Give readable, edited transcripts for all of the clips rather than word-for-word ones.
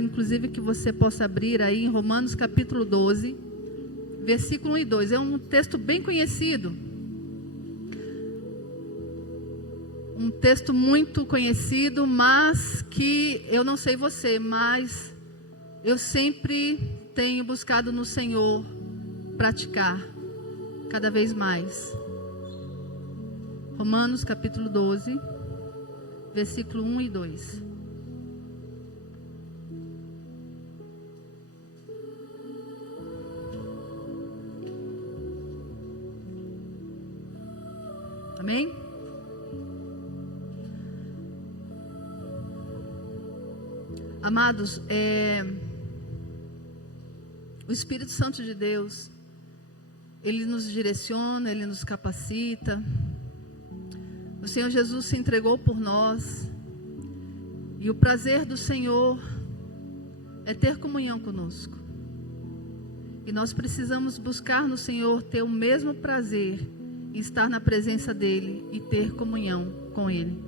inclusive que você possa abrir aí em Romanos capítulo 12, versículo 1 e 2. É um texto bem conhecido. Um texto muito conhecido, mas que eu não sei você, mas eu sempre tenho buscado no Senhor praticar cada vez mais. Romanos capítulo 12, versículo 1 e 2. Amém? Amados, o Espírito Santo de Deus, Ele nos direciona, Ele nos capacita. O Senhor Jesus se entregou por nós. E o prazer do Senhor é ter comunhão conosco. E nós precisamos buscar no Senhor ter o mesmo prazer em estar na presença dEle e ter comunhão com Ele.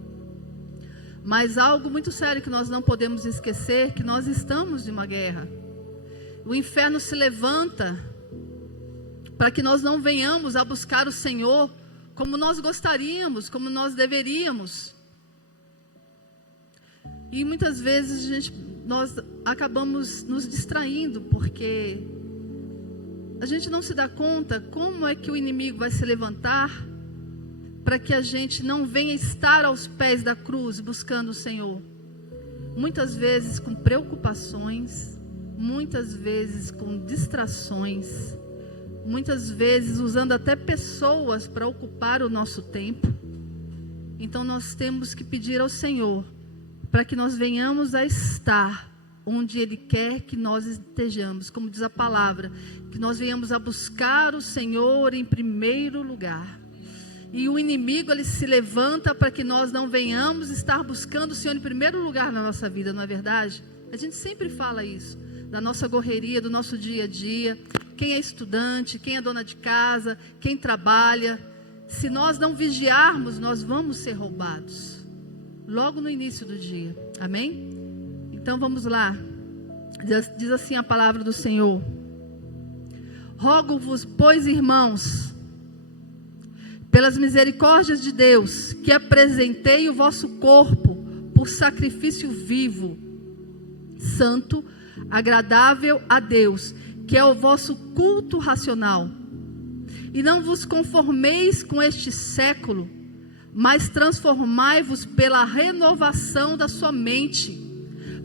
Mas algo muito sério que nós não podemos esquecer, que nós estamos em uma guerra. O inferno se levanta para que nós não venhamos a buscar o Senhor como nós gostaríamos, como nós deveríamos. E muitas vezes nós acabamos nos distraindo, porque a gente não se dá conta como é que o inimigo vai se levantar para que a gente não venha estar aos pés da cruz buscando o Senhor. Muitas vezes com preocupações, muitas vezes com distrações, muitas vezes usando até pessoas para ocupar o nosso tempo. Então nós temos que pedir ao Senhor para que nós venhamos a estar onde Ele quer que nós estejamos, como diz a palavra, que nós venhamos a buscar o Senhor em primeiro lugar. E o inimigo, ele se levanta para que nós não venhamos estar buscando o Senhor em primeiro lugar na nossa vida, não é verdade? A gente sempre fala isso, da nossa correria, do nosso dia a dia. Quem é estudante, quem é dona de casa, quem trabalha, se nós não vigiarmos, nós vamos ser roubados logo no início do dia. Amém? Então vamos lá. Diz assim a palavra do Senhor: rogo-vos, pois, irmãos, pelas misericórdias de Deus, que apresentei o vosso corpo por sacrifício vivo, santo, agradável a Deus, que é o vosso culto racional. E não vos conformeis com este século, mas transformai-vos pela renovação da sua mente,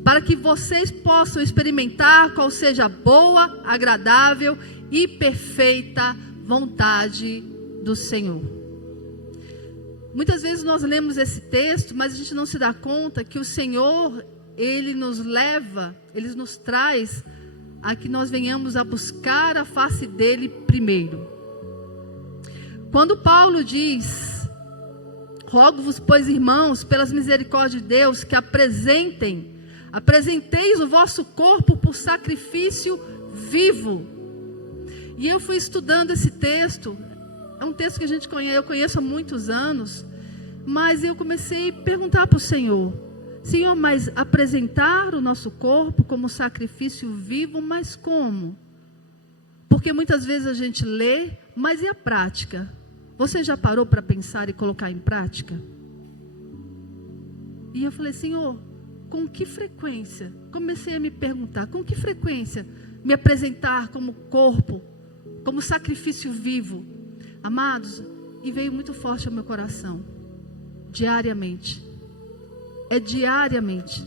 para que vocês possam experimentar qual seja a boa, agradável e perfeita vontade do Senhor. Muitas vezes nós lemos esse texto, mas a gente não se dá conta que o Senhor, Ele nos leva, Ele nos traz a que nós venhamos a buscar a face dEle primeiro. Quando Paulo diz: rogo-vos, pois, irmãos, pelas misericórdias de Deus, que apresenteis o vosso corpo por sacrifício vivo. E eu fui estudando esse texto. É um texto que eu conheço há muitos anos, mas eu comecei a perguntar para o Senhor: Senhor, mas apresentar o nosso corpo como sacrifício vivo, mas como? Porque muitas vezes a gente lê, mas e a prática? Você já parou para pensar e colocar em prática? E eu falei: Senhor, com que frequência? Comecei a me perguntar: com que frequência me apresentar como corpo, como sacrifício vivo? Amados, e veio muito forte ao meu coração: diariamente. É diariamente.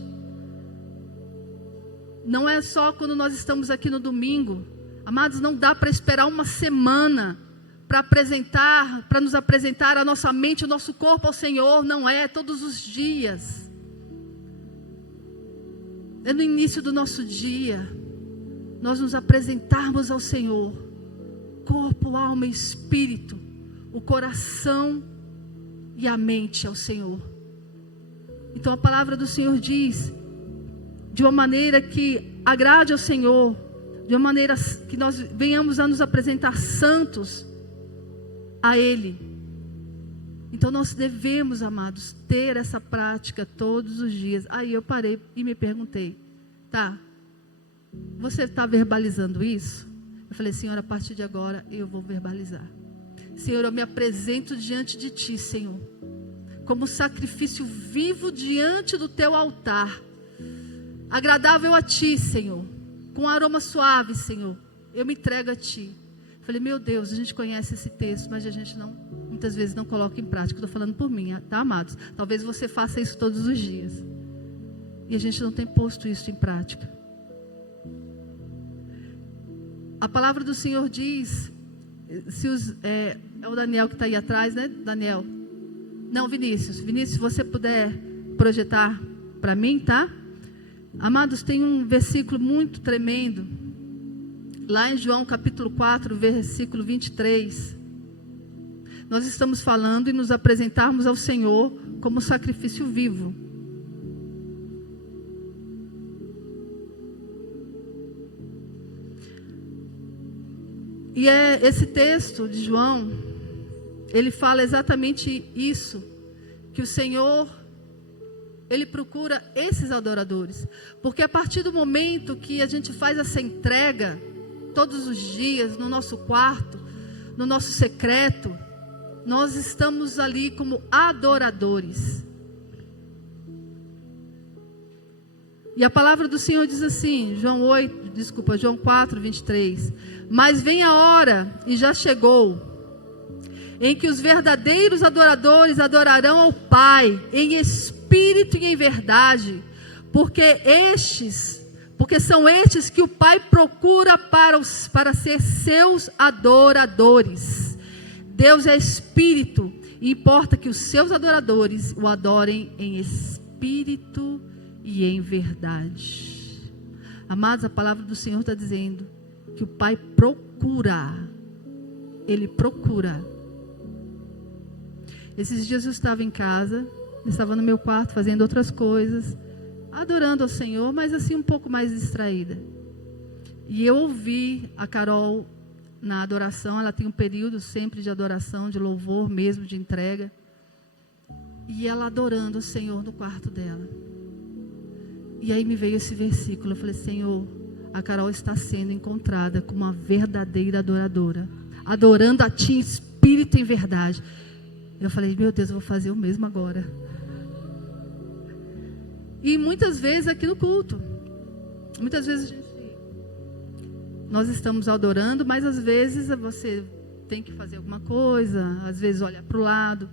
Não é só quando nós estamos aqui no domingo. Amados, não dá para esperar uma semana para nos apresentar a nossa mente, o nosso corpo ao Senhor. Não é todos os dias. É no início do nosso dia nós nos apresentarmos ao Senhor, corpo, alma e espírito, o coração e a mente ao Senhor. Então a palavra do Senhor diz, de uma maneira que agrade ao Senhor, de uma maneira que nós venhamos a nos apresentar santos a Ele. Então nós devemos, amados, ter essa prática todos os dias. Aí eu parei e me perguntei: Tá. Você está verbalizando isso? Eu falei, Senhor, a partir de agora eu vou verbalizar. Senhor, eu me apresento diante de Ti, Senhor, como sacrifício vivo diante do Teu altar, agradável a Ti, Senhor, com aroma suave, Senhor. Eu me entrego a Ti. Eu falei, meu Deus, a gente conhece esse texto, mas a gente não, muitas vezes não coloca em prática. Estou falando por mim, tá, amados? Talvez você faça isso todos os dias. E a gente não tem posto isso em prática. A palavra do Senhor diz, é o Daniel que está aí atrás, né? Daniel. Não, Vinícius. Vinícius, se você puder projetar para mim, tá? Amados, tem um versículo muito tremendo. Lá em João capítulo 4, versículo 23. Nós estamos falando e nos apresentarmos ao Senhor como sacrifício vivo. E é esse texto de João, ele fala exatamente isso, que o Senhor, Ele procura esses adoradores. Porque a partir do momento que a gente faz essa entrega, todos os dias, no nosso quarto, no nosso secreto, nós estamos ali como adoradores. E a palavra do Senhor diz assim, João 4, 23. Mas vem a hora, e já chegou, em que os verdadeiros adoradores adorarão ao Pai, em espírito e em verdade, porque são estes que o Pai procura para ser seus adoradores. Deus é espírito, e importa que os seus adoradores o adorem em espírito e em verdade. Amados, a palavra do Senhor está dizendo que o Pai procura. Ele procura. Esses dias eu estava em casa, estava no meu quarto fazendo outras coisas, adorando ao Senhor, mas assim um pouco mais distraída. E eu ouvi a Carol na adoração. Ela tem um período sempre de adoração, de louvor mesmo, de entrega. E ela adorando o Senhor no quarto dela. E aí me veio esse versículo. Eu falei, Senhor, a Carol está sendo encontrada como uma verdadeira adoradora, adorando a Ti em espírito e em verdade. Eu falei, meu Deus, eu vou fazer o mesmo agora. E muitas vezes aqui no culto, muitas vezes nós estamos adorando, mas às vezes você tem que fazer alguma coisa, às vezes olha para o lado.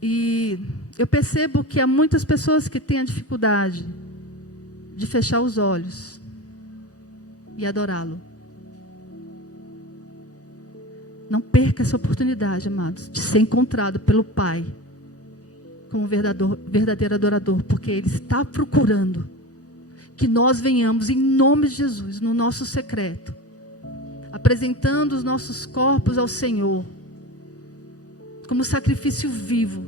E eu percebo que há muitas pessoas que têm a dificuldade de fechar os olhos e adorá-lo. Não perca essa oportunidade, amados, de ser encontrado pelo Pai como verdadeiro adorador, porque Ele está procurando que nós venhamos em nome de Jesus, no nosso secreto, apresentando os nossos corpos ao Senhor como sacrifício vivo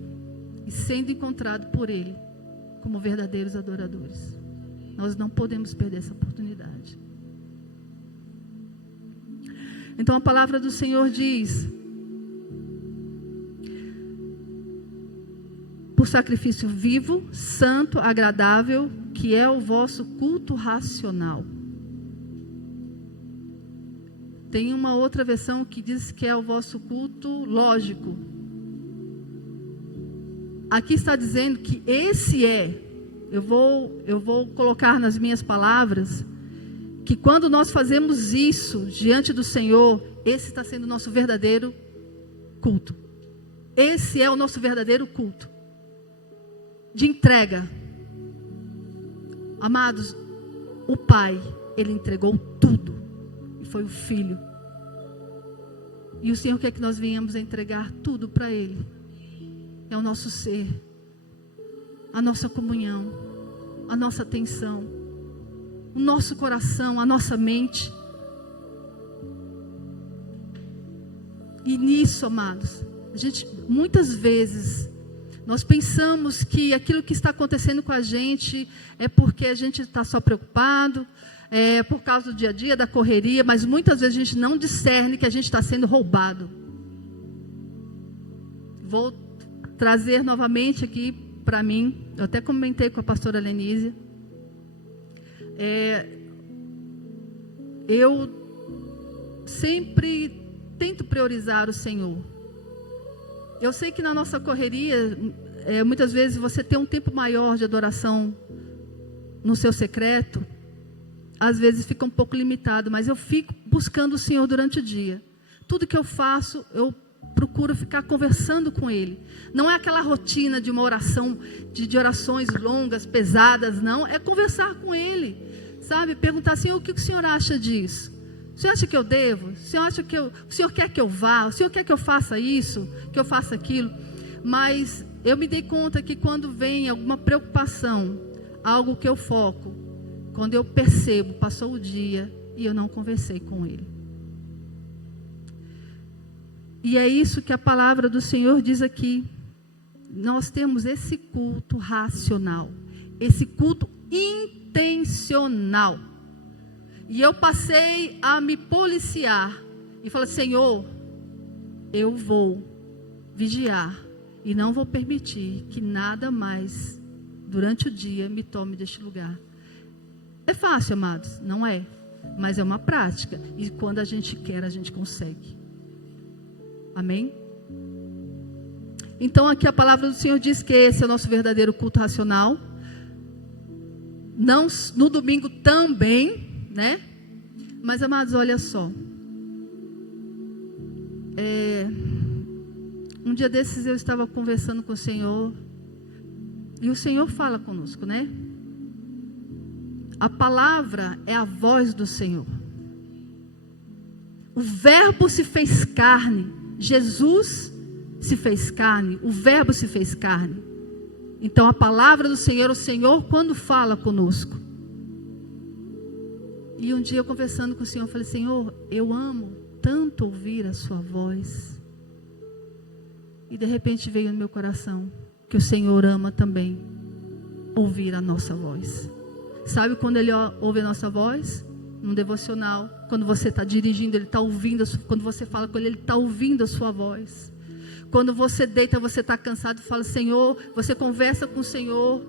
e sendo encontrado por Ele como verdadeiros adoradores. Nós não podemos perder essa oportunidade. Então a palavra do Senhor diz: por sacrifício vivo, santo, agradável, que é o vosso culto racional. Tem uma outra versão que diz que é o vosso culto lógico. Aqui está dizendo que esse eu vou colocar nas minhas palavras, que quando nós fazemos isso diante do Senhor, esse está sendo o nosso verdadeiro culto. Esse é o nosso verdadeiro culto de entrega. Amados, o Pai, Ele entregou tudo, e foi o Filho. E o Senhor quer que nós venhamos a entregar tudo para Ele. É o nosso ser, a nossa comunhão, a nossa atenção, o nosso coração, a nossa mente. E nisso, amados, muitas vezes nós pensamos que aquilo que está acontecendo com a gente é porque a gente está só preocupado, é por causa do dia a dia, da correria, mas muitas vezes a gente não discerne que a gente está sendo roubado. Vou trazer novamente aqui para mim, eu até comentei com a pastora Lenise, eu sempre tento priorizar o Senhor. Eu sei que na nossa correria, muitas vezes você tem um tempo maior de adoração no seu secreto, às vezes fica um pouco limitado, mas eu fico buscando o Senhor durante o dia. Tudo que eu faço, eu procuro ficar conversando com Ele. Não é aquela rotina de uma oração, de orações longas, pesadas, não. É conversar com Ele, sabe? Perguntar assim, o que o Senhor acha disso? O Senhor acha que eu devo? O Senhor quer que eu vá? O Senhor quer que eu faça isso? Que eu faça aquilo? Mas eu me dei conta que quando vem alguma preocupação, algo que eu foco, quando eu percebo, passou o dia e eu não conversei com Ele. E é isso que a palavra do Senhor diz aqui. Nós temos esse culto racional, esse culto intencional. E eu passei a me policiar e falei, Senhor, eu vou vigiar e não vou permitir que nada mais durante o dia me tome deste lugar. É fácil, amados? Não é, mas é uma prática. E quando a gente quer, a gente consegue. Amém? Então aqui a palavra do Senhor diz que esse é o nosso verdadeiro culto racional. Não, no domingo também, né? Mas amados, olha só. Um dia desses eu estava conversando com o Senhor. E o Senhor fala conosco, né? A palavra é a voz do Senhor. O verbo se fez carne. Jesus se fez carne, o verbo se fez carne. Então a palavra do Senhor, o Senhor quando fala conosco. E um dia eu conversando com o Senhor, eu falei, Senhor, eu amo tanto ouvir a sua voz. E de repente veio no meu coração que o Senhor ama também ouvir a nossa voz. Sabe quando Ele ouve a nossa voz? Num devocional, quando você está dirigindo, Ele está ouvindo, quando você fala com Ele, Ele está ouvindo a sua voz. Quando você deita, você está cansado, fala, Senhor, você conversa com o Senhor,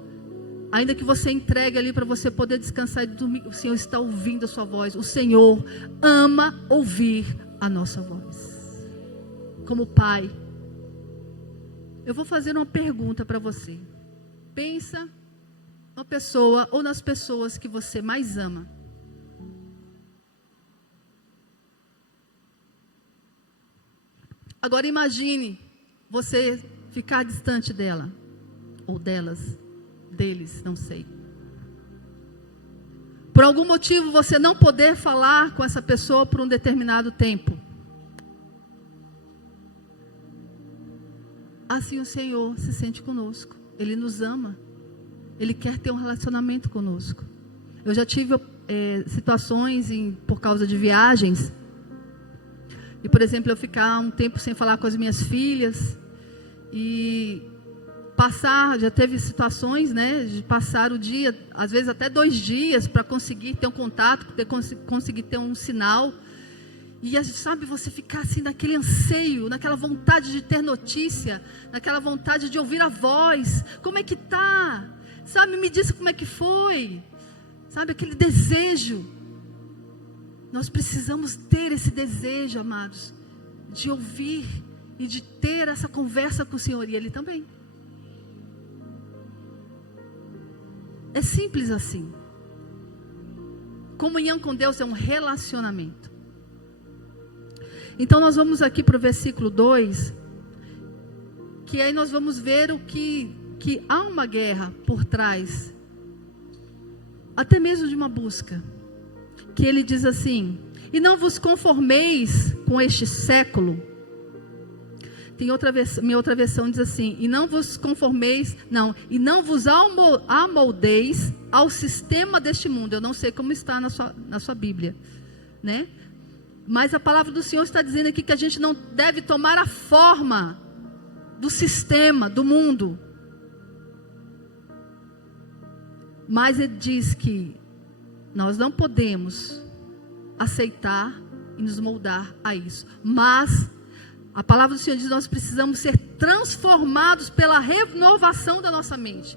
ainda que você entregue ali para você poder descansar e dormir, o Senhor está ouvindo a sua voz. O Senhor ama ouvir a nossa voz. Como Pai, eu vou fazer uma pergunta para você. Pensa na pessoa ou nas pessoas que você mais ama. Agora imagine você ficar distante dela, ou delas, deles, não sei. Por algum motivo você não poder falar com essa pessoa por um determinado tempo. Assim o Senhor se sente conosco. Ele nos ama. Ele quer ter um relacionamento conosco. Eu já tive situações por causa de viagens. E, por exemplo, eu ficar um tempo sem falar com as minhas filhas. E já teve situações, né, de passar o dia, às vezes até 2 dias, para conseguir ter um contato, conseguir ter um sinal. E, sabe, você ficar assim naquele anseio, naquela vontade de ter notícia, naquela vontade de ouvir a voz. Como é que tá? Sabe, me disse como é que foi. Sabe, aquele desejo. Nós precisamos ter esse desejo, amados, de ouvir e de ter essa conversa com o Senhor, e Ele também. É simples assim. Comunhão com Deus é um relacionamento. Então nós vamos aqui para o versículo 2, que aí nós vamos ver que há uma guerra por trás, até mesmo de uma busca. Que ele diz assim: e não vos conformeis com este século. Tem minha outra versão diz assim: e não vos conformeis, e não vos amoldeis ao sistema deste mundo. Eu não sei como está na sua Bíblia, né? Mas a palavra do Senhor está dizendo aqui que a gente não deve tomar a forma do sistema, do mundo. Mas ele diz que nós não podemos aceitar e nos moldar a isso. Mas a palavra do Senhor diz que nós precisamos ser transformados pela renovação da nossa mente.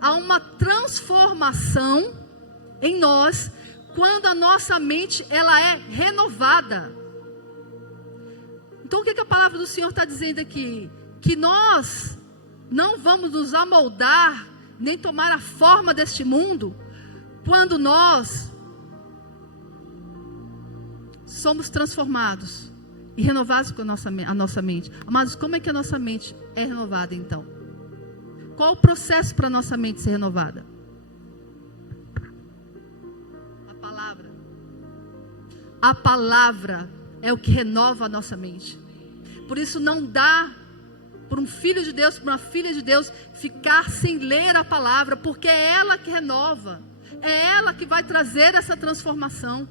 Há uma transformação em nós quando a nossa mente ela é renovada. Então o que a palavra do Senhor está dizendo aqui? Que nós não vamos nos amoldar, nem tomar a forma deste mundo, quando nós somos transformados e renovados com a nossa mente. Mas como é que a nossa mente é renovada então? Qual o processo para a nossa mente ser renovada? A palavra. A palavra é o que renova a nossa mente. Por isso não dá para um filho de Deus, para uma filha de Deus, ficar sem ler a palavra, porque é ela que renova, é ela que vai trazer essa transformação.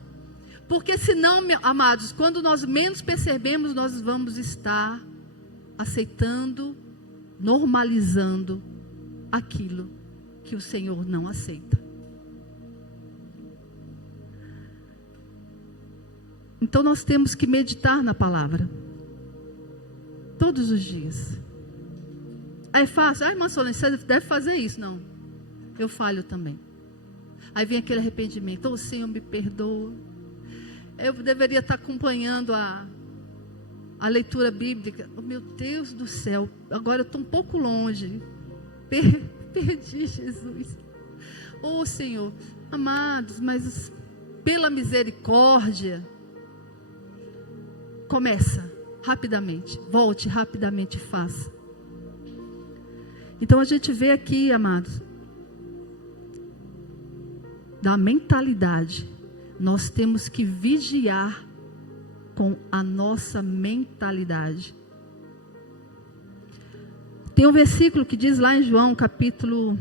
Porque senão, amados, quando nós menos percebemos, nós vamos estar aceitando, normalizando aquilo que o Senhor não aceita. Então nós temos que meditar na palavra todos os dias. É fácil? Irmã Solene, você deve fazer isso. Não, eu falho também. Aí vem aquele arrependimento. Senhor, me perdoa. Eu deveria estar acompanhando a leitura bíblica. Meu Deus do céu, agora eu estou um pouco longe. Perdi, Jesus. Senhor, amados, mas pela misericórdia, começa rapidamente, volte rapidamente e faça. Então a gente vê aqui, amados, da mentalidade. Nós temos que vigiar com a nossa mentalidade. Tem um versículo que diz lá em João capítulo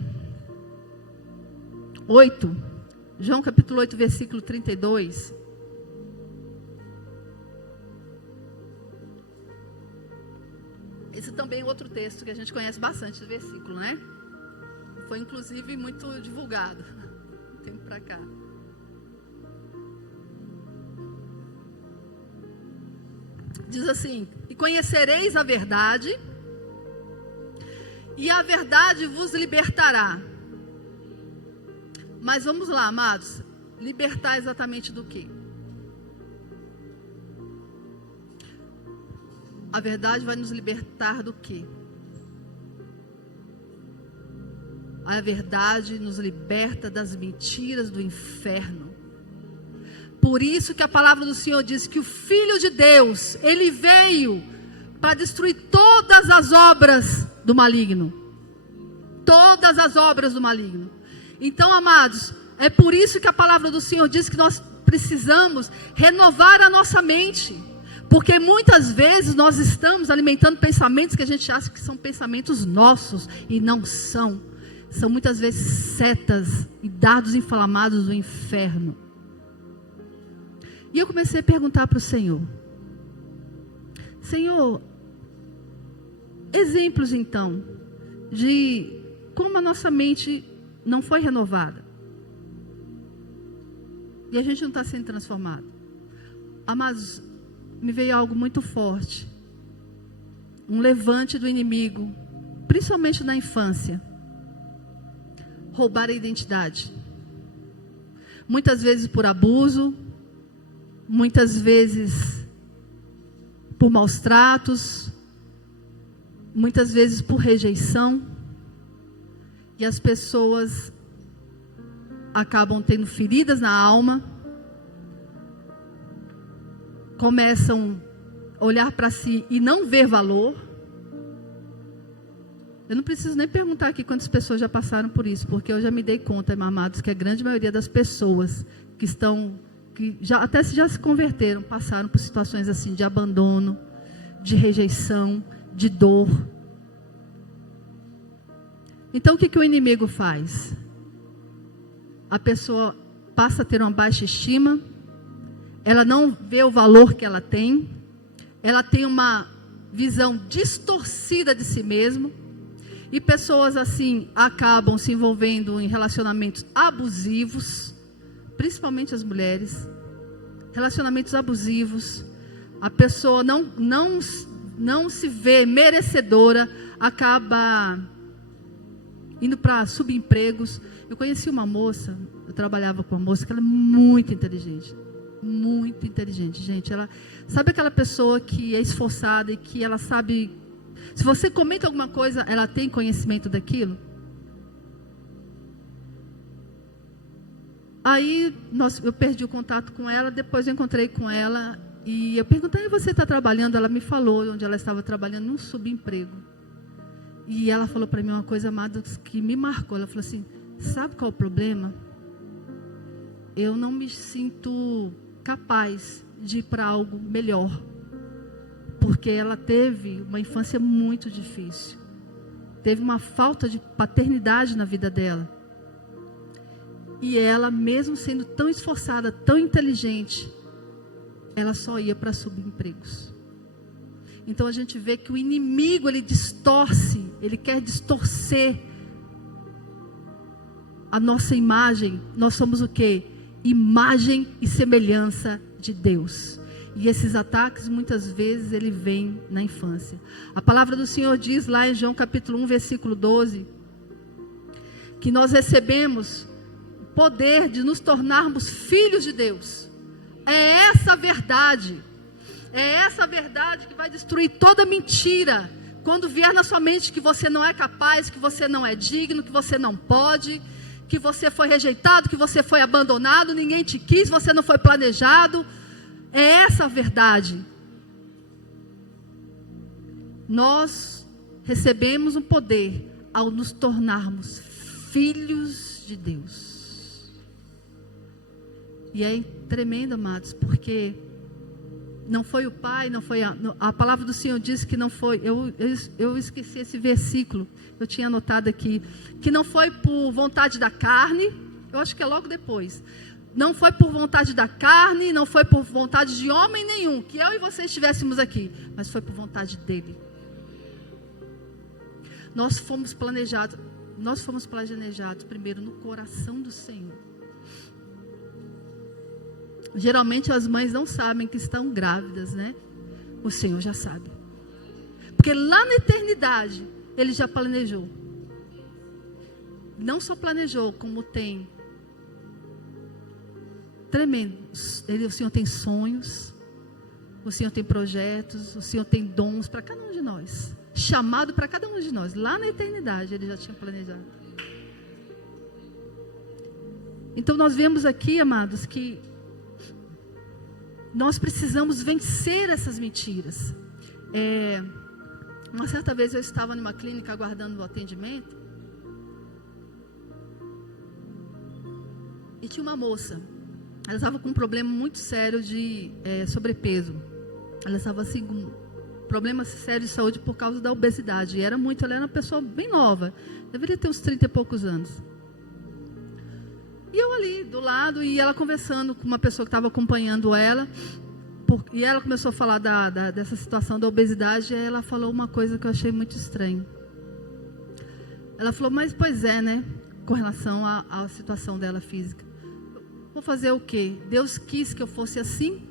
8. João capítulo 8, versículo 32. Esse também é outro texto que a gente conhece bastante, esse versículo, né? Foi inclusive muito divulgado um tempo para cá. Diz assim: e conhecereis a verdade, e a verdade vos libertará. Mas vamos lá, amados, libertar exatamente do quê? A verdade vai nos libertar do quê? A verdade nos liberta das mentiras do inferno. Por isso que a palavra do Senhor diz que o Filho de Deus, Ele veio para destruir todas as obras do maligno. Todas as obras do maligno. Então, amados, é por isso que a palavra do Senhor diz que nós precisamos renovar a nossa mente. Porque muitas vezes nós estamos alimentando pensamentos que a gente acha que são pensamentos nossos e não são. São muitas vezes setas e dardos inflamados do inferno. E eu comecei a perguntar para o Senhor: Senhor, exemplos então de como a nossa mente não foi renovada e a gente não está sendo transformado. Mas me veio algo muito forte, um levante do inimigo, principalmente na infância. Roubar a identidade, muitas vezes por abuso, muitas vezes por maus tratos, muitas vezes por rejeição, e as pessoas acabam tendo feridas na alma, começam a olhar para si e não ver valor. Eu não preciso nem perguntar aqui quantas pessoas já passaram por isso, porque eu já me dei conta, amados, que a grande maioria das pessoas que já se converteram, passaram por situações assim de abandono, de rejeição, de dor. Então o que o inimigo faz? A pessoa passa a ter uma baixa estima, ela não vê o valor que ela tem uma visão distorcida de si mesmo, e pessoas assim acabam se envolvendo em relacionamentos abusivos, principalmente as mulheres, relacionamentos abusivos. A pessoa não se vê merecedora, acaba indo para subempregos. Eu conheci uma moça, eu trabalhava com uma moça que ela é muito inteligente. Muito inteligente, gente. Ela sabe aquela pessoa que é esforçada e que ela sabe. Se você comenta alguma coisa, ela tem conhecimento daquilo. Aí eu perdi o contato com ela. Depois eu encontrei com ela e eu perguntei: você está trabalhando? Ela me falou onde ela estava trabalhando, num subemprego. E ela falou para mim uma coisa, amados, que me marcou. Ela falou assim: sabe qual é o problema? Eu não me sinto capaz de ir para algo melhor, porque ela teve uma infância muito difícil, teve uma falta de paternidade na vida dela, e ela, mesmo sendo tão esforçada, tão inteligente, ela só ia para subempregos. Então a gente vê que o inimigo, ele distorce, ele quer distorcer a nossa imagem. Nós somos o quê? Imagem e semelhança de Deus. E esses ataques muitas vezes ele vem na infância. A palavra do Senhor diz lá em João capítulo 1, versículo 12, que nós recebemos o poder de nos tornarmos filhos de Deus. É essa verdade. É essa verdade que vai destruir toda mentira. Quando vier na sua mente que você não é capaz, que você não é digno, que você não pode, que você foi rejeitado, que você foi abandonado, ninguém te quis, você não foi planejado. É essa a verdade. Nós recebemos um poder ao nos tornarmos filhos de Deus. E é tremendo, amados, porque não foi o pai, não foi a palavra do Senhor diz que não foi, eu esqueci esse versículo, eu tinha anotado aqui, que não foi por vontade da carne, eu acho que é logo depois, não foi por vontade da carne, não foi por vontade de homem nenhum, que eu e você estivéssemos aqui, mas foi por vontade dele. Nós fomos planejados primeiro no coração do Senhor. Geralmente as mães não sabem que estão grávidas, né? O Senhor já sabe. Porque lá na eternidade, Ele já planejou. Não só planejou, como tem tremendo. O Senhor tem sonhos, o Senhor tem projetos, o Senhor tem dons para cada um de nós. Chamado para cada um de nós. Lá na eternidade, Ele já tinha planejado. Então nós vemos aqui, amados, que nós precisamos vencer essas mentiras. Uma certa vez eu estava numa clínica aguardando o atendimento. E tinha uma moça. Ela estava com um problema muito sério de sobrepeso. Ela estava assim com problemas sérios de saúde por causa da obesidade. E ela era uma pessoa bem nova. Deveria ter uns 30 e poucos anos. E eu ali do lado, e ela conversando com uma pessoa que estava acompanhando ela, e ela começou a falar dessa situação da obesidade, e aí ela falou uma coisa que eu achei muito estranho. Ela falou: mas pois é, né, com relação à situação dela física. Vou fazer o quê? Deus quis que eu fosse assim?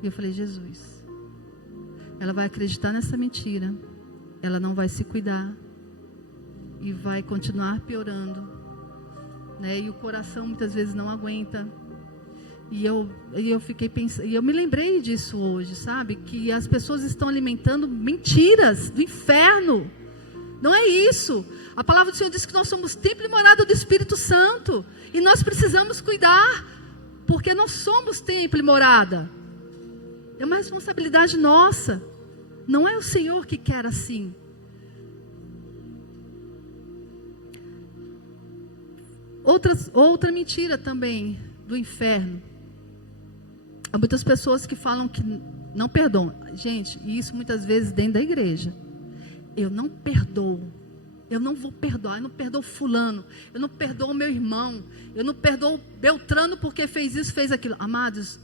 E eu falei: Jesus, ela vai acreditar nessa mentira, ela não vai se cuidar, e vai continuar piorando. Né? E o coração muitas vezes não aguenta. E eu fiquei pensando, e eu me lembrei disso hoje, sabe? Que as pessoas estão alimentando mentiras do inferno. Não é isso. A palavra do Senhor diz que nós somos templo e morada do Espírito Santo. E nós precisamos cuidar, porque nós somos templo e morada. É uma responsabilidade nossa. Não é o Senhor que quer assim. Outra mentira também do inferno. Há muitas pessoas que falam que não perdoam. Gente, e isso muitas vezes dentro da igreja. Eu não perdoo. Eu não vou perdoar. Eu não perdoo fulano. Eu não perdoo meu irmão. Eu não perdoo Beltrano porque fez isso, fez aquilo. Amados,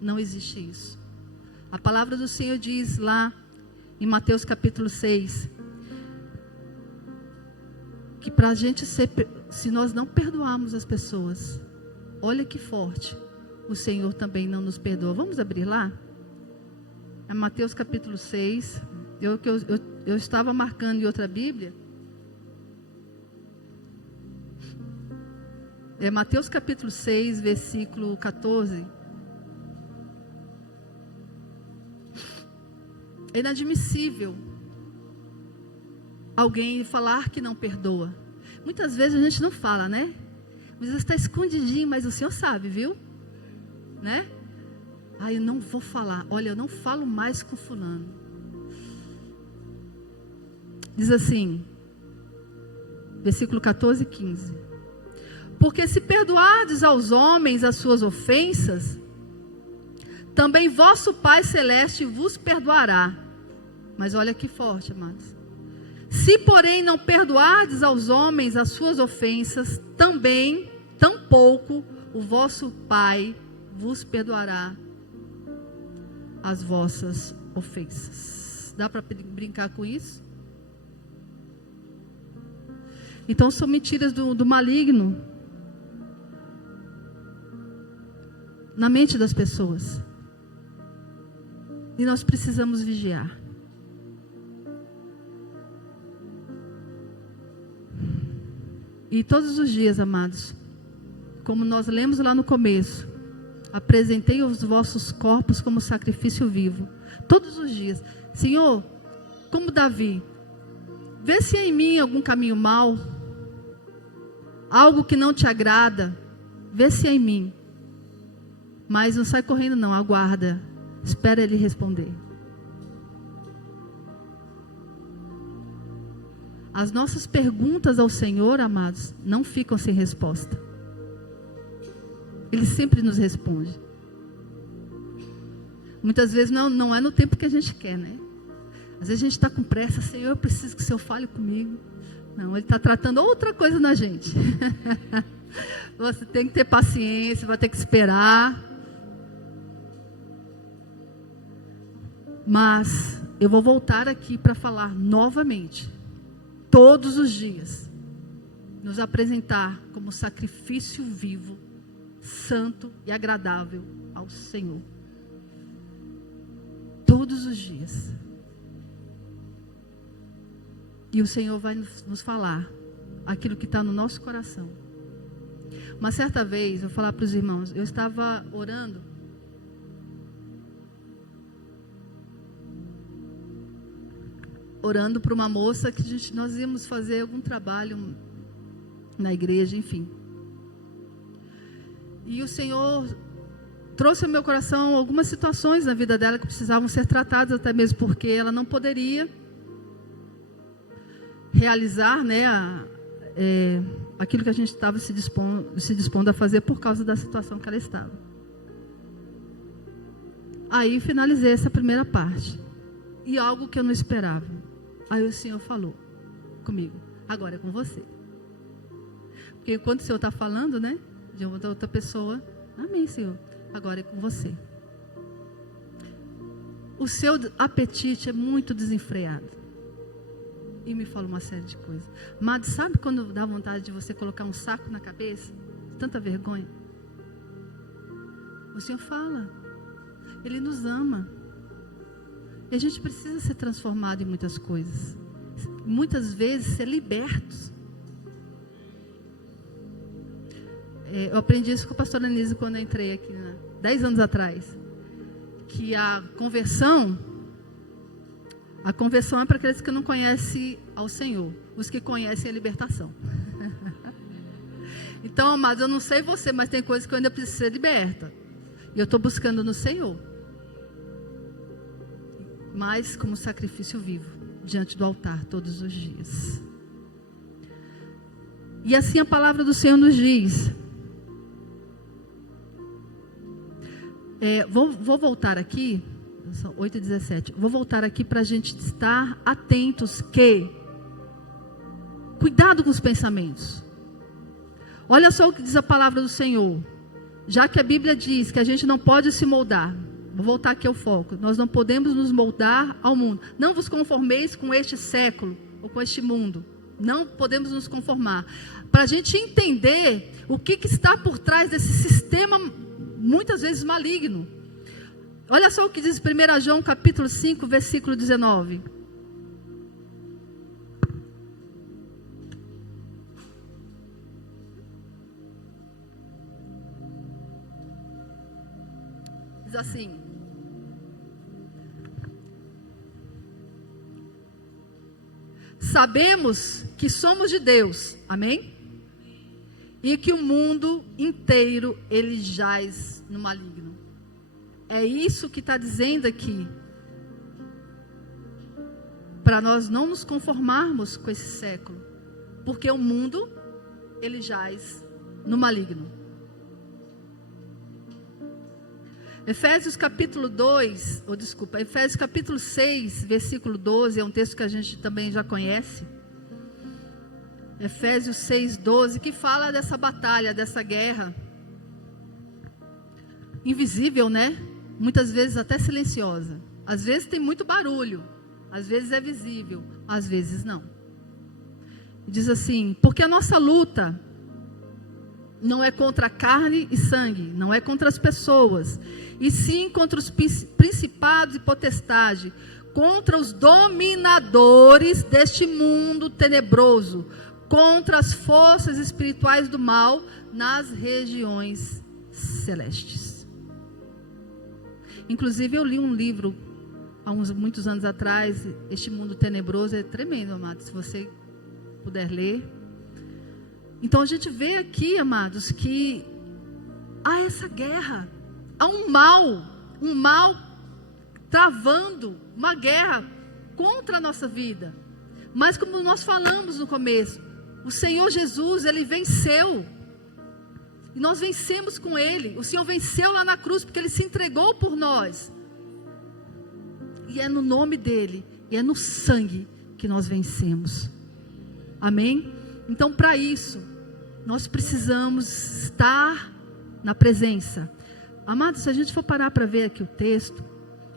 não existe isso. A palavra do Senhor diz lá em Mateus capítulo 6... que para a gente se nós não perdoarmos as pessoas, olha que forte, o Senhor também não nos perdoa. Vamos abrir lá? É Mateus capítulo 6. Eu estava marcando em outra Bíblia. É Mateus capítulo 6, versículo 14. É inadmissível alguém falar que não perdoa. Muitas vezes a gente não fala, né? Às vezes está escondidinho, mas o Senhor sabe, viu? Né? Eu não vou falar. Olha, eu não falo mais com fulano. Diz assim, versículo 14 e 15. Porque se perdoardes aos homens as suas ofensas, também vosso Pai Celeste vos perdoará. Mas olha que forte, amados. Se, porém, não perdoardes aos homens as suas ofensas, também, tampouco, o vosso Pai vos perdoará as vossas ofensas. Dá para brincar com isso? Então, são mentiras do maligno na mente das pessoas. E nós precisamos vigiar. E todos os dias, amados, como nós lemos lá no começo, apresentei os vossos corpos como sacrifício vivo. Todos os dias. Senhor, como Davi, vê se há em mim algum caminho mau, algo que não te agrada, vê se há em mim. Mas não sai correndo não, aguarda, espera ele responder. As nossas perguntas ao Senhor, amados, não ficam sem resposta. Ele sempre nos responde. Muitas vezes não é no tempo que a gente quer, né? Às vezes a gente está com pressa. Senhor, eu preciso que o Senhor fale comigo. Não, Ele está tratando outra coisa na gente. Você tem que ter paciência, vai ter que esperar. Mas eu vou voltar aqui para falar novamente. Todos os dias. Nos apresentar como sacrifício vivo, santo e agradável ao Senhor. Todos os dias. E o Senhor vai nos falar aquilo que está no nosso coração. Uma certa vez, eu vou falar para os irmãos, eu estava orando. Orando para uma moça que nós íamos fazer algum trabalho na igreja, enfim. E o Senhor trouxe ao meu coração algumas situações na vida dela que precisavam ser tratadas, até mesmo porque ela não poderia realizar, né, aquilo que a gente estava se dispondo a fazer por causa da situação que ela estava. Aí finalizei essa primeira parte. E algo que eu não esperava. Aí o Senhor falou comigo: agora é com você. Porque enquanto o Senhor está falando, né, de outra pessoa, amém, Senhor, agora é com você. O seu apetite é muito desenfreado. E me falou uma série de coisas. Mas sabe quando dá vontade de você colocar um saco na cabeça? Tanta vergonha. O Senhor fala. Ele nos ama. E a gente precisa ser transformado em muitas coisas. Muitas vezes ser libertos. Eu aprendi isso com a pastora Anise quando eu entrei aqui, 10 anos atrás. Que a conversão é para aqueles que não conhecem ao Senhor. Os que conhecem a libertação. Então, amados, eu não sei você, mas tem coisas que eu ainda preciso ser liberta. E eu estou buscando no Senhor. Mas como sacrifício vivo, diante do altar todos os dias. E assim a palavra do Senhor nos diz. Vou voltar aqui, são 8h17. Vou voltar aqui para a gente estar atentos que... Cuidado com os pensamentos. Olha só o que diz a palavra do Senhor. Já que a Bíblia diz que a gente não pode se moldar. Vou voltar aqui ao foco. Nós não podemos nos moldar ao mundo. Não vos conformeis com este século ou com este mundo. Não podemos nos conformar. Para a gente entender o que está por trás desse sistema, muitas vezes maligno. Olha só o que diz 1 João capítulo 5, versículo 19. Diz assim: sabemos que somos de Deus, amém? E que o mundo inteiro ele jaz no maligno. É isso que está dizendo aqui. Para nós não nos conformarmos com esse século, porque o mundo ele jaz no maligno. Efésios capítulo 6, versículo 12, é um texto que a gente também já conhece. Efésios 6, 12, que fala dessa batalha, dessa guerra. Invisível, né? Muitas vezes até silenciosa. Às vezes tem muito barulho, às vezes é visível, às vezes não. Diz assim: porque a nossa luta não é contra carne e sangue, não é contra as pessoas, e sim contra os principados e potestades, contra os dominadores deste mundo tenebroso, contra as forças espirituais do mal nas regiões celestes. Inclusive eu li um livro há muitos anos atrás. Este mundo tenebroso é tremendo, amados, se você puder ler. Então a gente vê aqui, amados, que há essa guerra, há um mal travando uma guerra contra a nossa vida. Mas como nós falamos no começo, o Senhor Jesus, Ele venceu. E nós vencemos com Ele. O Senhor venceu lá na cruz, porque Ele se entregou por nós. E é no nome dEle, e é no sangue que nós vencemos. Amém? Então, para isso, nós precisamos estar na presença. Amados, se a gente for parar para ver aqui o texto,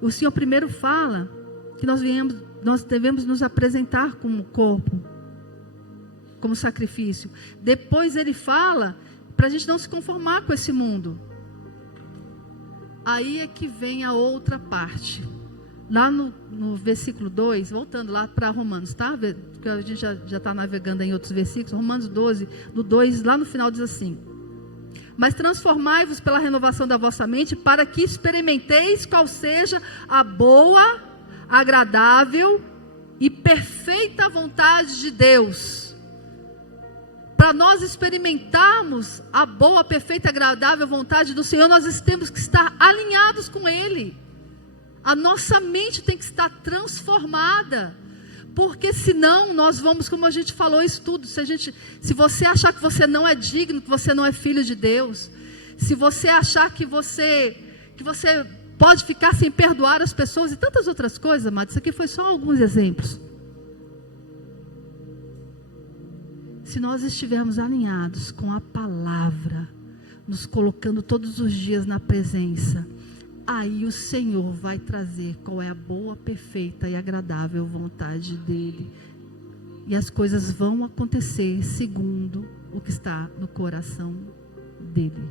o Senhor primeiro fala que nós devemos nos apresentar como corpo, como sacrifício. Depois Ele fala para a gente não se conformar com esse mundo. Aí é que vem a outra parte. Lá no versículo 2, voltando lá para Romanos, tá? Porque a gente já está navegando em outros versículos. Romanos 12, no 2, lá no final diz assim: mas transformai-vos pela renovação da vossa mente, para que experimenteis qual seja a boa, agradável e perfeita vontade de Deus. Para nós experimentarmos a boa, perfeita e agradável vontade do Senhor, nós temos que estar alinhados com Ele. A nossa mente tem que estar transformada. Porque senão nós vamos, como a gente falou isso tudo, se você achar que você não é digno, que você não é filho de Deus, se você achar que você pode ficar sem perdoar as pessoas e tantas outras coisas, amados, isso aqui foi só alguns exemplos. Se nós estivermos alinhados com a palavra, nos colocando todos os dias na presença, aí o Senhor vai trazer qual é a boa, perfeita e agradável vontade dEle. E as coisas vão acontecer segundo o que está no coração dEle.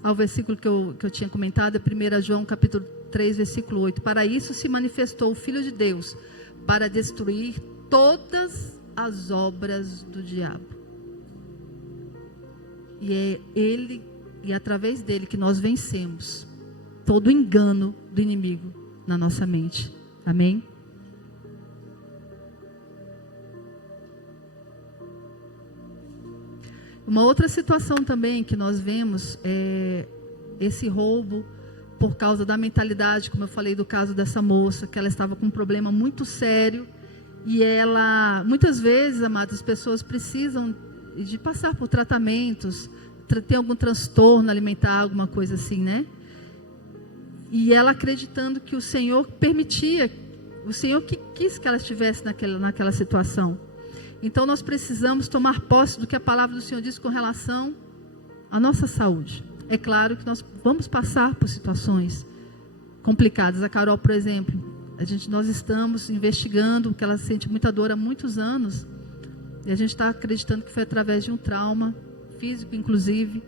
Ao versículo que eu tinha comentado, é 1 João capítulo 3, versículo 8. Para isso se manifestou o Filho de Deus, para destruir todas as obras do diabo. E é Ele, e é através dele que nós vencemos todo o engano do inimigo na nossa mente. Amém? Uma outra situação também que nós vemos é esse roubo por causa da mentalidade, como eu falei do caso dessa moça, que ela estava com um problema muito sério. E ela, muitas vezes, amados, as pessoas precisam de passar por tratamentos, ter algum transtorno alimentar, alguma coisa assim, né? E ela acreditando que o Senhor permitia, o Senhor que quis que ela estivesse naquela situação. Então nós precisamos tomar posse do que a palavra do Senhor diz com relação à nossa saúde. É claro que nós vamos passar por situações complicadas. A Carol, por exemplo, nós estamos investigando, porque ela sente muita dor há muitos anos. E a gente está acreditando que foi através de um trauma físico, inclusive.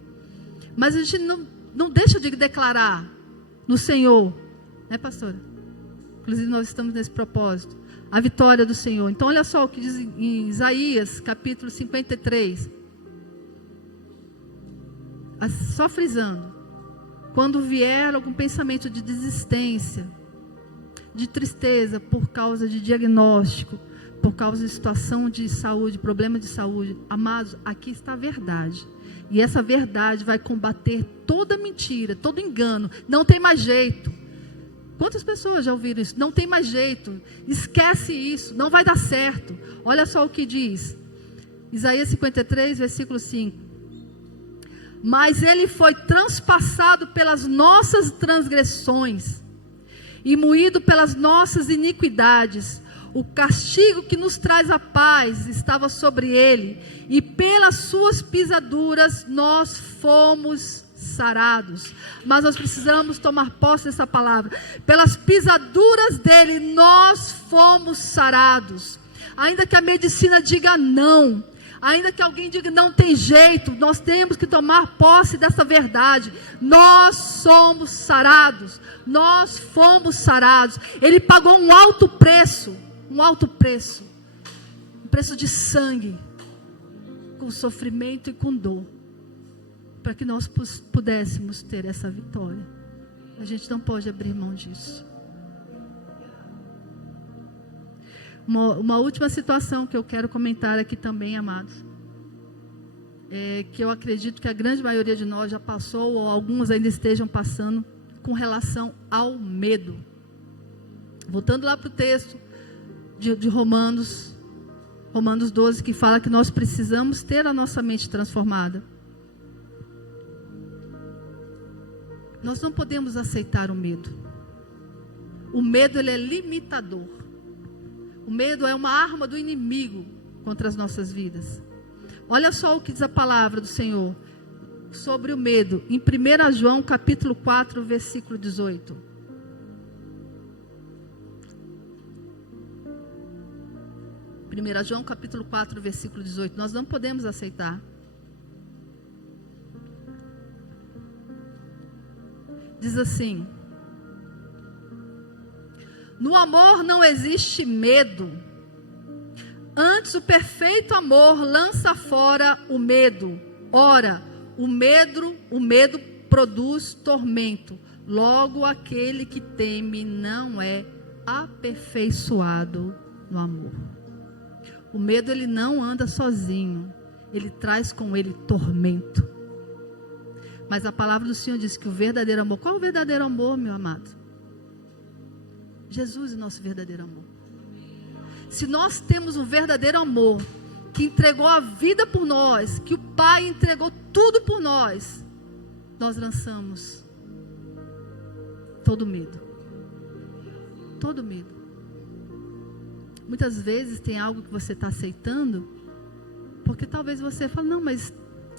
Mas a gente não deixa de declarar no Senhor, né, pastora? Inclusive nós estamos nesse propósito, a vitória do Senhor. Então olha só o que diz em Isaías, capítulo 53. só frisando, quando vier algum pensamento de desistência, de tristeza por causa de diagnóstico, por causa de situação de saúde, problema de saúde, amados, aqui está a verdade. E essa verdade vai combater toda mentira, todo engano. Não tem mais jeito. Quantas pessoas já ouviram isso? Não tem mais jeito. Esquece isso. Não vai dar certo. Olha só o que diz. Isaías 53, versículo 5. Mas ele foi transpassado pelas nossas transgressões e moído pelas nossas iniquidades. O castigo que nos traz a paz estava sobre ele, e pelas suas pisaduras nós fomos sarados. Mas nós precisamos tomar posse dessa palavra. Pelas pisaduras dele nós fomos sarados. Ainda que a medicina diga não, ainda que alguém diga não tem jeito, nós temos que tomar posse dessa verdade. Nós somos sarados. Nós fomos sarados. Ele pagou um alto preço. Um preço de sangue, com sofrimento e com dor, para que nós pudéssemos ter essa vitória. A gente não pode abrir mão disso. Uma última situação que eu quero comentar aqui também, amados, é que eu acredito que a grande maioria de nós já passou, ou alguns ainda estejam passando, com relação ao medo. Voltando lá para o texto de Romanos 12, que fala que nós precisamos ter a nossa mente transformada. Nós não podemos aceitar o medo. O medo, ele é limitador. O medo é uma arma do inimigo contra as nossas vidas. Olha só o que diz a palavra do Senhor sobre o medo, em 1 João capítulo 4, versículo 18. 1 João capítulo 4, versículo 18. Nós não podemos aceitar. Diz assim: no amor não existe medo. Antes, o perfeito amor lança fora o medo. Ora, o medo produz tormento. Logo, aquele que teme não é aperfeiçoado no amor. O medo, ele não anda sozinho. Ele traz com ele tormento. Mas a palavra do Senhor diz que o verdadeiro amor... Qual é o verdadeiro amor, meu amado? Jesus é o nosso verdadeiro amor. Se nós temos um verdadeiro amor, que entregou a vida por nós, que o Pai entregou tudo por nós, nós lançamos todo medo. Todo medo. Muitas vezes tem algo que você está aceitando, porque talvez você fale, não, mas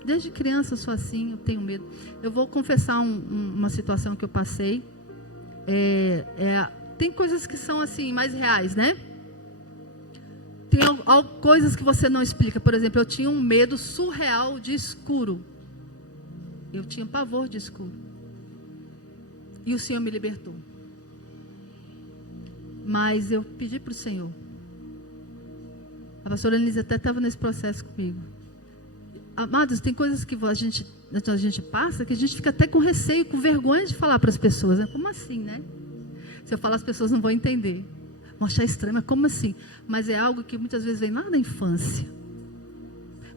desde criança eu sou assim, eu tenho medo. Eu vou confessar uma situação que eu passei. Tem coisas que são assim, mais reais, né? Tem coisas que você não explica. Por exemplo, eu tinha um medo surreal de escuro. Eu tinha pavor de escuro. E o Senhor me libertou. Mas eu pedi para o Senhor. A pastora Anise até estava nesse processo comigo. Amados, tem coisas que a gente passa que a gente fica até com receio, com vergonha de falar para as pessoas. Né? Como assim, né? Se eu falar, as pessoas não vão entender. Vão achar estranho, mas como assim? Mas é algo que muitas vezes vem lá da infância.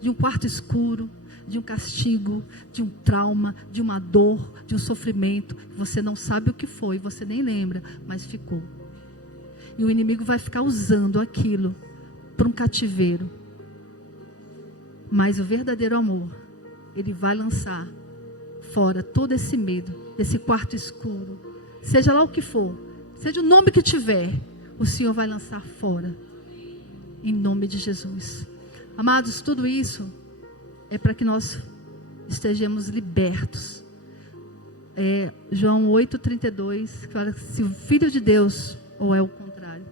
De um quarto escuro, de um castigo, de um trauma, de uma dor, de um sofrimento. Que você não sabe o que foi, você nem lembra, mas ficou. E o inimigo vai ficar usando aquilo para um cativeiro. Mas o verdadeiro amor, ele vai lançar fora todo esse medo, esse quarto escuro, seja lá o que for, seja o nome que tiver, o Senhor vai lançar fora, em nome de Jesus. Amados, tudo isso é para que nós estejamos libertos. João 8,32, que fala que se o Filho de Deus, ou é o contrário,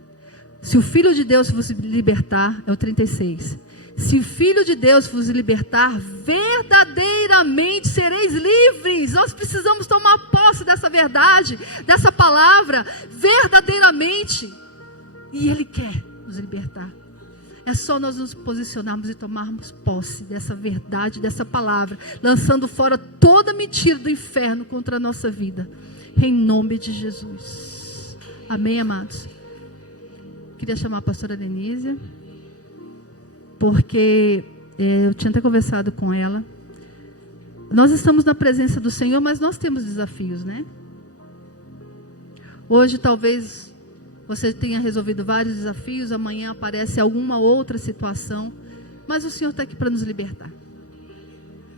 se o Filho de Deus vos libertar, é o 36. Se o Filho de Deus vos libertar, verdadeiramente sereis livres. Nós precisamos tomar posse dessa verdade, dessa palavra, verdadeiramente. E Ele quer nos libertar. É só nós nos posicionarmos e tomarmos posse dessa verdade, dessa palavra, lançando fora toda mentira do inferno contra a nossa vida, em nome de Jesus. Amém, amados? Queria chamar a pastora Denise, porque eu tinha até conversado com ela. Nós estamos na presença do Senhor, mas nós temos desafios, né? Hoje talvez você tenha resolvido vários desafios, amanhã aparece alguma outra situação, mas o Senhor está aqui para nos libertar,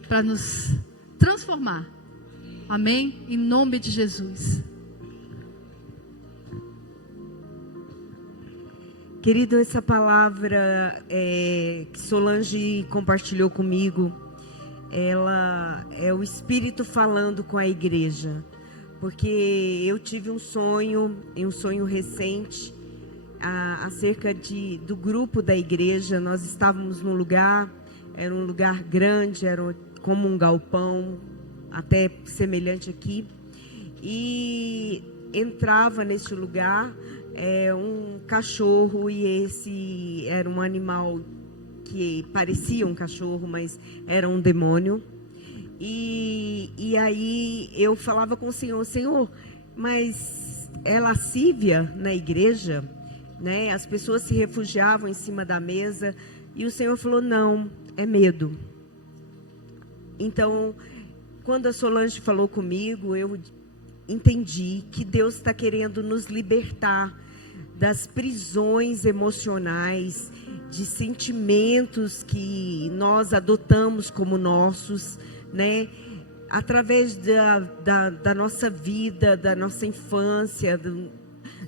para nos transformar. Amém? Em nome de Jesus. Querido, essa palavra que Solange compartilhou comigo, ela é o Espírito falando com a igreja. Porque eu tive um sonho recente, acerca do grupo da igreja. Nós estávamos num lugar, era um lugar grande, era como um galpão, até semelhante aqui. E entrava neste lugar um cachorro, e esse era um animal que parecia um cachorro, mas era um demônio. E aí eu falava com o Senhor, mas é lascívia na igreja, né? As pessoas se refugiavam em cima da mesa, e o Senhor falou, não, é medo. Então, quando a Solange falou comigo, eu entendi que Deus está querendo nos libertar das prisões emocionais, de sentimentos que nós adotamos como nossos, né? Através da nossa vida, da nossa infância,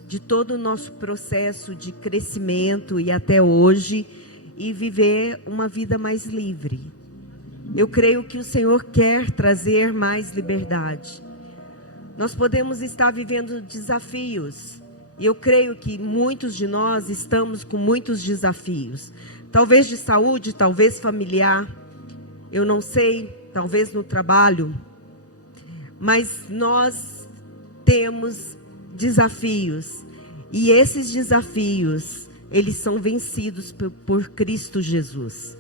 de todo o nosso processo de crescimento e até hoje, e viver uma vida mais livre. Eu creio que o Senhor quer trazer mais liberdade. Nós podemos estar vivendo desafios, e eu creio que muitos de nós estamos com muitos desafios, talvez de saúde, talvez familiar, eu não sei, talvez no trabalho, mas nós temos desafios, e esses desafios, eles são vencidos por Cristo Jesus.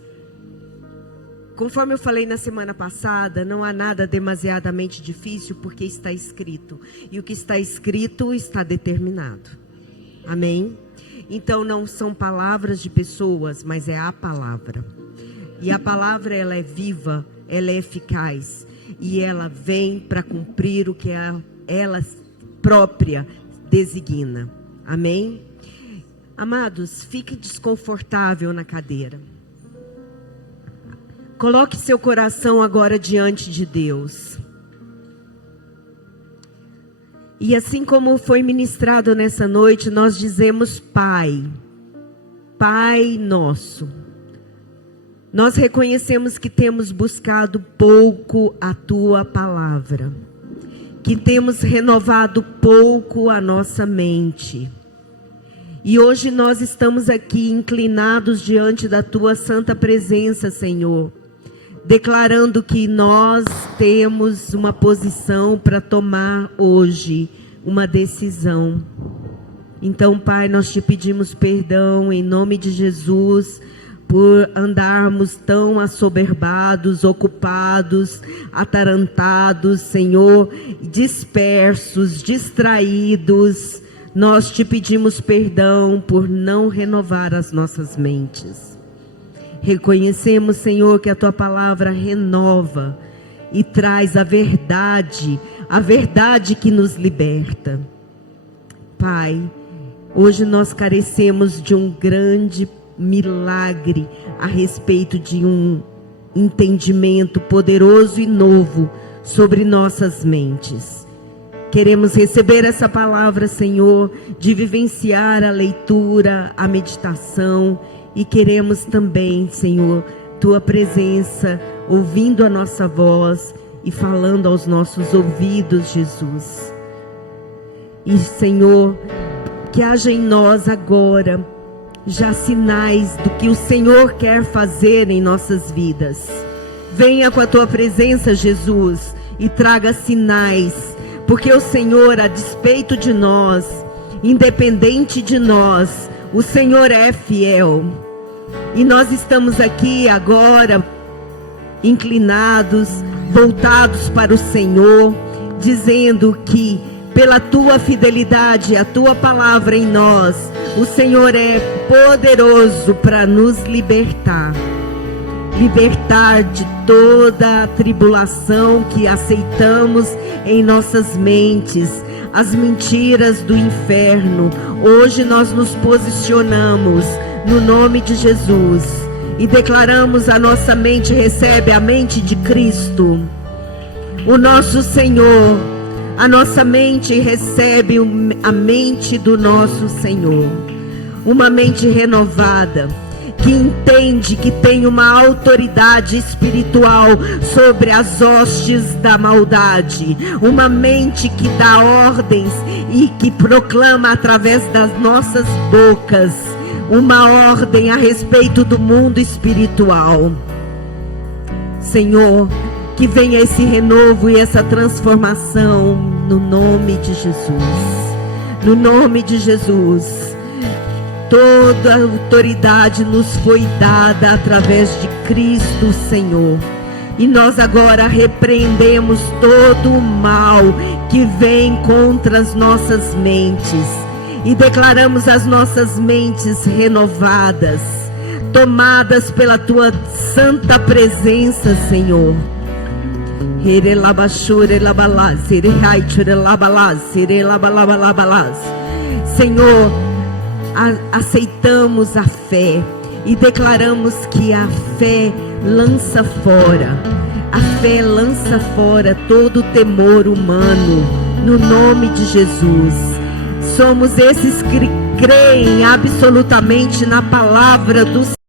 Conforme eu falei na semana passada, não há nada demasiadamente difícil, porque está escrito, e o que está escrito está determinado. Amém? Então não são palavras de pessoas, mas é a palavra. E a palavra, ela é viva, ela é eficaz, e ela vem para cumprir o que ela própria designa. Amém? Amados, fique desconfortável na cadeira. Coloque seu coração agora diante de Deus. E assim como foi ministrado nessa noite, nós dizemos Pai, Pai nosso. Nós reconhecemos que temos buscado pouco a Tua palavra, que temos renovado pouco a nossa mente. E hoje nós estamos aqui inclinados diante da Tua santa presença, Senhor, declarando que nós temos uma posição para tomar hoje, uma decisão. Então, Pai, nós te pedimos perdão em nome de Jesus, por andarmos tão assoberbados, ocupados, atarantados, Senhor, dispersos, distraídos. Nós te pedimos perdão por não renovar as nossas mentes. Reconhecemos, Senhor, que a Tua palavra renova e traz a verdade que nos liberta. Pai, hoje nós carecemos de um grande milagre a respeito de um entendimento poderoso e novo sobre nossas mentes. Queremos receber essa palavra, Senhor, de vivenciar a leitura, a meditação, e queremos também, Senhor, Tua presença, ouvindo a nossa voz e falando aos nossos ouvidos, Jesus. E, Senhor, que haja em nós agora já sinais do que o Senhor quer fazer em nossas vidas. Venha com a Tua presença, Jesus, e traga sinais, porque o Senhor, a despeito de nós, independente de nós, o Senhor é fiel. E nós estamos aqui agora, inclinados, voltados para o Senhor, dizendo que pela tua fidelidade, a tua palavra em nós, o Senhor é poderoso para nos libertar. Libertar de toda a tribulação que aceitamos em nossas mentes, as mentiras do inferno. Hoje nós nos posicionamos no nome de Jesus e declaramos: a nossa mente recebe a mente de Cristo, o nosso Senhor. A nossa mente recebe a mente do nosso Senhor, uma mente renovada, que entende que tem uma autoridade espiritual sobre as hostes da maldade, uma mente que dá ordens e que proclama através das nossas bocas uma ordem a respeito do mundo espiritual. Senhor, que venha esse renovo e essa transformação no nome de Jesus. No nome de Jesus. Toda a autoridade nos foi dada através de Cristo Senhor. E nós agora repreendemos todo o mal que vem contra as nossas mentes. E declaramos as nossas mentes renovadas, tomadas pela tua santa presença, Senhor. Senhor, aceitamos a fé e declaramos que a fé lança fora, todo temor humano, no nome de Jesus. Somos esses que creem absolutamente na palavra do Senhor.